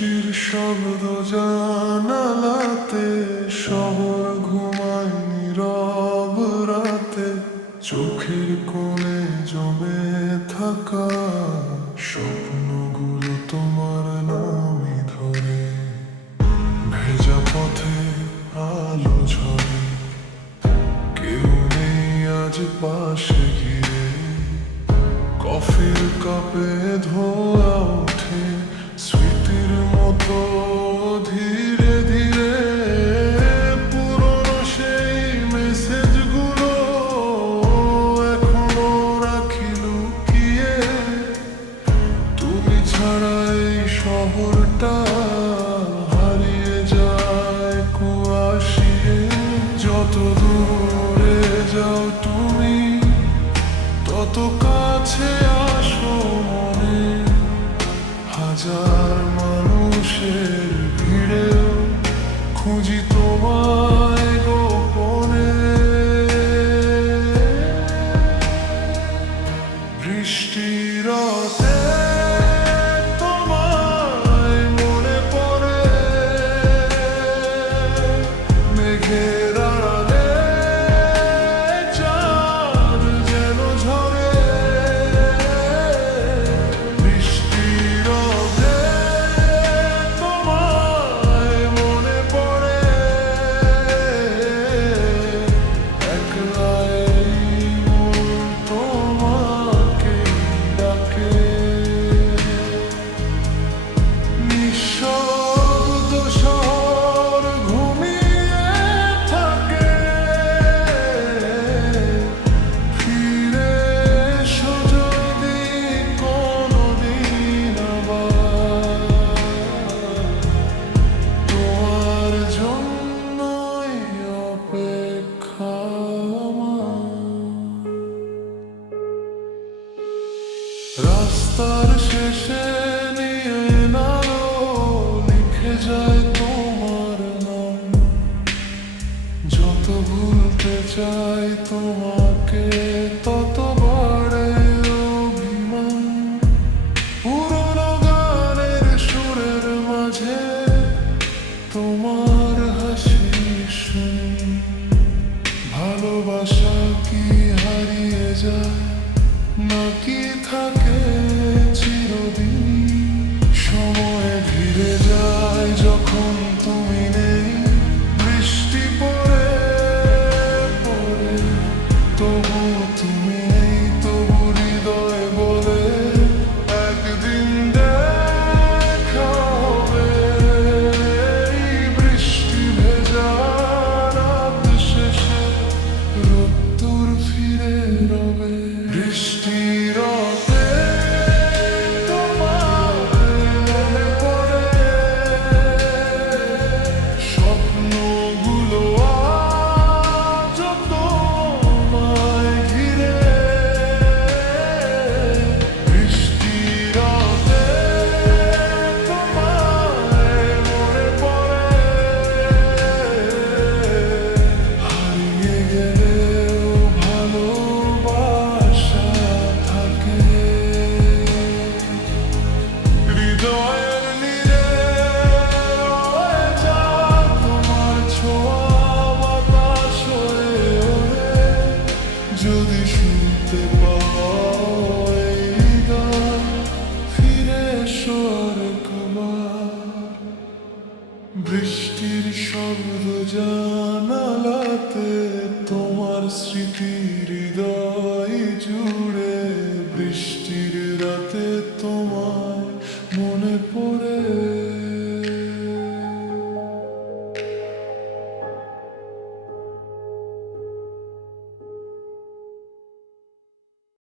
বৃষ্টির শব্দ জানালাতে, শহর ঘুমায় নীরব রাতে, চোখের কোণে জমে থাকা স্বপ্নগুলো তোমার নামই ধরে। ভেজা পথে আলো ঝরে, কেউ নেই আজ পাশে ঘিরে। কফির কাপে ধোয়া ওঠে স্মৃতির মতো ধীরে ধীরে। পুরনো সেই মেসেজগুলো এখনো রাখি লুকিয়ে। তুমি ছাড়া এই শহরটা হারিয়ে যায় কুয়াশিয়ে। যত দূরে যাও তুমি, তত কাছে আসো মনে। হাজার মানুষের ভিড়েও খুঁজি তোমায় গোপনে। বৃষ্টির রাতে তোমায় মনে পড়ে, মেঘের আড়ালে চাঁদ যেন ঝরে। বৃষ্টির রাতে তোমায় মনে পড়ে, একলা এই মন তোমাকে ডাকে। নিঃশব্দ শহর ঘুমিয়ে থাকে, ফিরে এসো যদি কোনোদিন আবার। তোমার জন্যই অপেক্ষা আমার। রাস্তার শেষে নিয়ে নাও লিখে যায় তোমার নাম। যত ভুলতে চাই তোমাকে, তত বাড়ে অভিমান। পুরনো গানের সুরের মাঝে তোমার হাসি শুনি। ভালোবাসা কি হারিয়ে যায়, নাকি থাকে চিরদিন? সময় ধীরে যায় যখন তুমি নেই। বৃষ্টি পড়ে পড়ে, তবু তুমি নেই, তবু হৃদয় বলে একদিন দেখা হবে। এই বৃষ্টি ভেজা রাত শেষে রোদ্দুর ফিরে রবে। বৃষ্টির রাতে তোমায় মনে পড়ে, স্বপ্নগুলো আজ তোমায় ঘিরে। বৃষ্টির রাতে তোমায় মনে পড়ে, হারিয়ে গেলেও ভালোবাসা থাকে। হৃদয়ের নীড়ে রয়ে যায় তোমার ছোঁয়া, বাতাস হয়ে ওড়ে। যদি শুনতে পাও এই গান, ফিরে এসো আরেকবার। বৃষ্টির শব্দ জানালাতে, তোমার স্মৃতি হৃদয় জুড়ে। বৃষ্টির রাতে তোমায় মনে পড়ে।